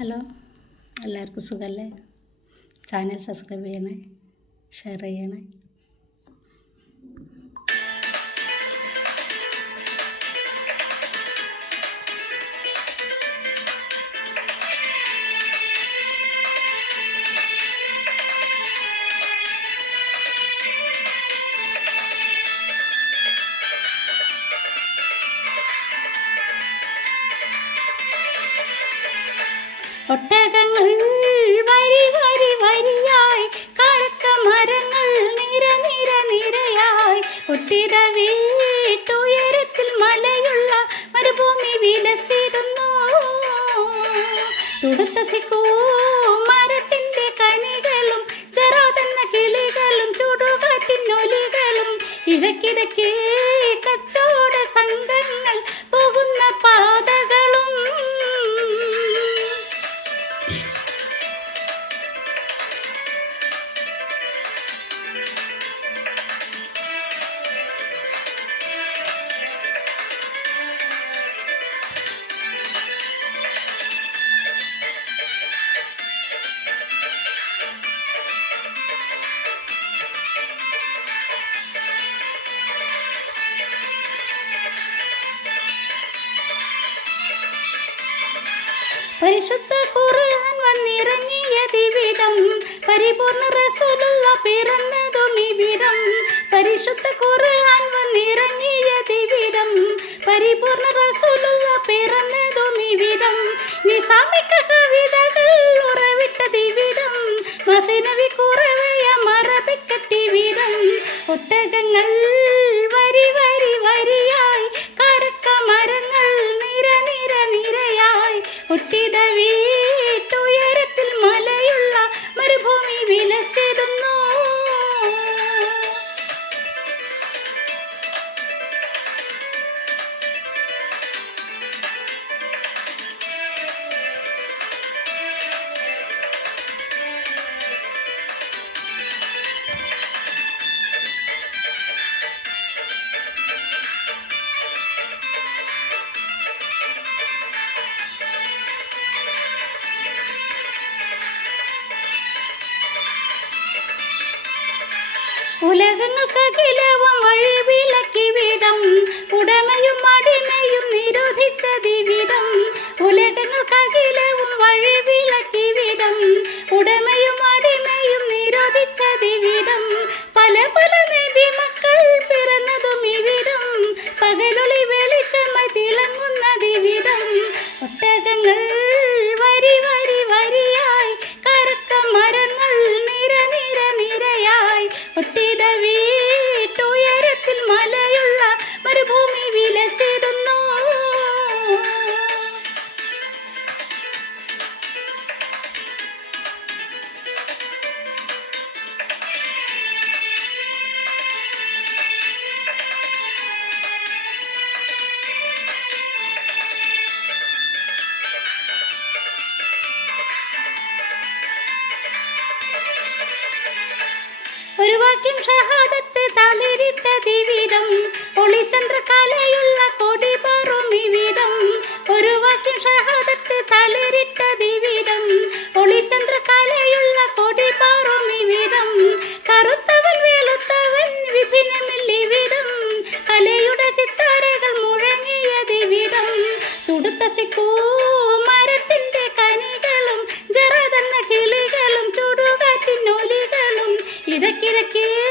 Hello. എല്ലാവർക്കും സുഖമല്ലേ? Channel subscribe ചെയ്യണേ ഷെയർ ചെയ്യണേ. ഒട്ടകങ്ങൾ വരി വരി വരിയായി കഴക്ക മരങ്ങൾ നിര നിര നിരയായി. ഒട്ടിട വീട്ടുയരത്തിൽ മലയുള്ള മരുഭൂമി വിലസിടുന്നു. തുടുത്ത സിക്കൂ മരത്തിന്റെ കനികളും ചെറാതെന്ന കിളികളും ചൂടുകാറ്റിനൊലികളും ഇടയ്ക്കിടയ്ക്ക് കച്ചവട പരിശുദ്ധ ഖുർആൻ വന്നിറങ്ങിയ ദിവിടം പരിപൂർണ റസൂലുള്ള പിറന്നതും ഇവിടം പരിശുദ്ധ ഖുർആൻ വന്നിറങ്ങിയ ദിവിടം പരിപൂർണ റസൂലുള്ള പിറന്നതും ഇവിടം നിസാമിക കവിതകൾ ഉറവിട്ട ദിവിടം മസിനവി കുറവയ മറപിക്കത്തിവിടം ഒട്ടകങ്ങൾ ഒട്ടിട വീട്ടുയരത്തിൽ മലയുള്ള മരുഭൂമി വിലസിടുന്നു ഉലകങ്ങൾക്കകിലവും വഴി വിലക്കി വിടം ഉടമയും അടിമയും നിരോധിച്ചതിവിടം ഉലകങ്ങൾക്കകിലവും വഴി വിലക്കി വിടം ഉടമയും അടിമയും നിരോധിച്ചതിവിടം പല പല നബി മക്കൾ പിറന്നതും ഇവിടം പകലൊളി വെളിച്ചമ തിളങ്ങുന്ന ദിവിധം ഒട്ടകങ്ങൾ നിരയായി ഒട്ടിട വാക്യം ഷഹാദത്ത് തളിരിട്ട ദിവിധം ഒളിചന്ദ്ര കലയുള്ള കൊടി പറു വിവിധം. ഒരു വാക്യം ഷഹാദത്ത് തളിരിട്ട ദിവിധം ഒളിചന്ദ്ര കലയുള്ള കൊടി പറു വിവിധം. കറുത്തവൻ വെളുത്തവൻ വിഭിന്നമില്ലിവിധം കലയുടെ സിത്താരകൾ മുഴങ്ങിയ ദിവിധം തുടുത്ത സിക്കൂർ de aquí, de aquí.